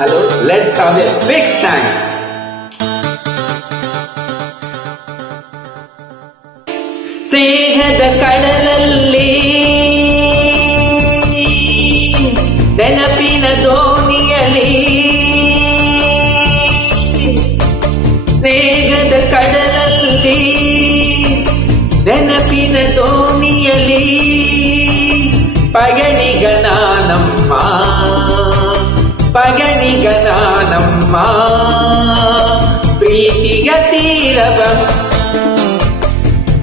Hello, let's have a big sang. ಸ್ನೇಹದ ಕಡಲಲ್ಲಿ ನೆನಪಿನ ದೋಣಿಯಲಿ, ಸ್ನೇಹದ ಕಡಲಲ್ಲಿ ನೆನಪಿನ ದೋಣಿಯಲಿ, ಪಯಣಿಗನಾನಮ್ಮ ಪಯಣಿಗನಾನಮ್ಮ, ಪ್ರೀತಿಗ ತೀರವ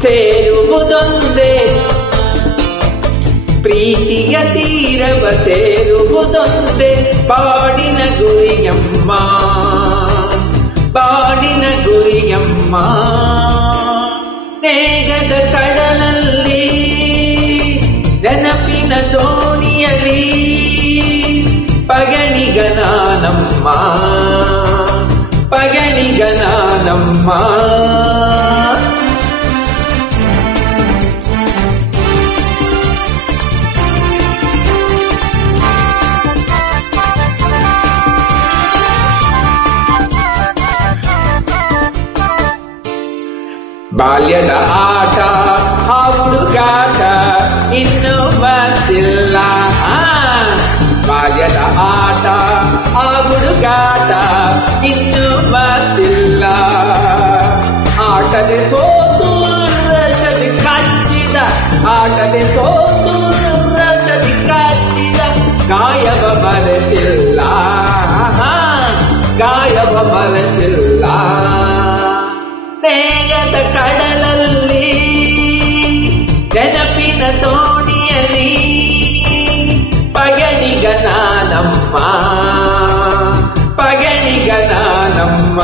ಸೇರುವುದೊಂದೇ, ಪ್ರೀತಿಗ ತೀರವ ಸೇರುವುದೊಂದೇ ಬಾಡಿನ ಗುರಿಯಮ್ಮ, ಬಾಡಿನ ಗುರಿಯಮ್ಮ. ಸ್ನೇಹದ ಕಡಲಲ್ಲಿ ನೆನಪಿನ ದೋಣಿಯಲಿ, ಪಯಣಿಗನಾನಮ್ಮ ಪಯಣಿಗನಾನಮ್ಮ. ಬಾಲ್ಯದ ಆಟ ಆ ಹುಡುಗಾಟ ಇನ್ನು ಮನಸ್ಸಿಲ್ಲ, ಬಾಲ್ಯದ ಆಟ ಆ ಹುಡುಗಾಟ ಇನ್ನು ಮನಸ್ಸಿಲ್ಲ. ಆಟದೆ ಸೋತು ರಸದಿ ಕಚ್ಚಿದ, ಆಟದೆ ಸೋತು ರಸದಿ ಕಚ್ಚಿದ, ಗಾಯವ ಮರೆತಿಲ್ಲ, ಗಾಯವ ಮರೆತಿಲ್ಲ. ಸ್ನೇಹದ ಕಡಲಲ್ಲಿ ನೆನಪಿನ ದೋಣಿಯಲಿ, ಪಯಣಿಗನಾನಮ್ಮ ಪಯಣಿಗನಾನಮ್ಮ.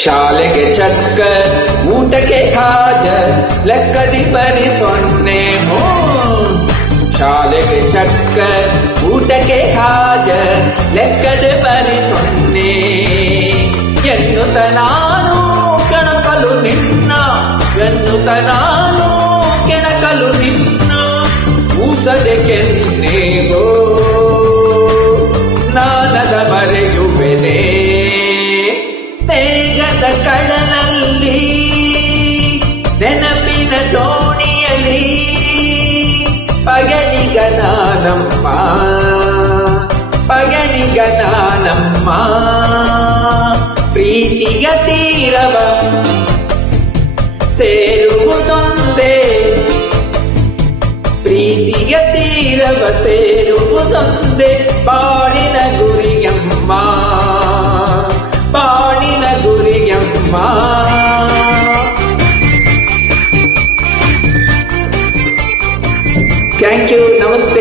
ಶಾಲೆಗೆ ಚಕ್ಕರ್ ಊಟಕ್ಕೆ ಹಾಜರ್ ಲೆಕ್ಕದಿ ಬರಿ ಸೊನ್ನೆ ಹೋ, ಶಾಲೆಗೆ ಚಕ್ಕರ್ ಊಟಕ್ಕೆ ಹಾಜರ್ ಲೆಕ್ಕದೆ ಬರಿ ಸೊನ್ನೆ. ಎನ್ನುತ್ತ ನಾನು ಕೆಣಕಲು ನಿನ್ನ, ಎನ್ನುತ್ತ ನಾನು ಕೆಣಕಲು ನಿನ್ನ, ಊಸದೆ ಕೆನ್ನೆಗೋ ನಾನದ ಮರೆಯುವೆನೆ. ಸ್ನೇಹದ ಕಡಲಲ್ಲಿ ನೆನಪಿನ ದೋಣಿಯಲಿ, ಪಯಣಿಗನಾನಮ್ಮ ಪಯಣಿಗನಾನಮ್ಮ, ಪ್ರೀತಿಗ ತೀರವ ಸೇರುವುದೊಂದೇ, ಪ್ರೀತಿಗ ತೀರವ ಸೇರುವುದೊಂದೇ ಬಾಳಿನ ಗುರಿಯಮ್ಮ, ಬಾಳಿನ ಗುರಿಯಮ್ಮ. ಥ್ಯಾಂಕ್ ಯು, ನಮಸ್ತೆ.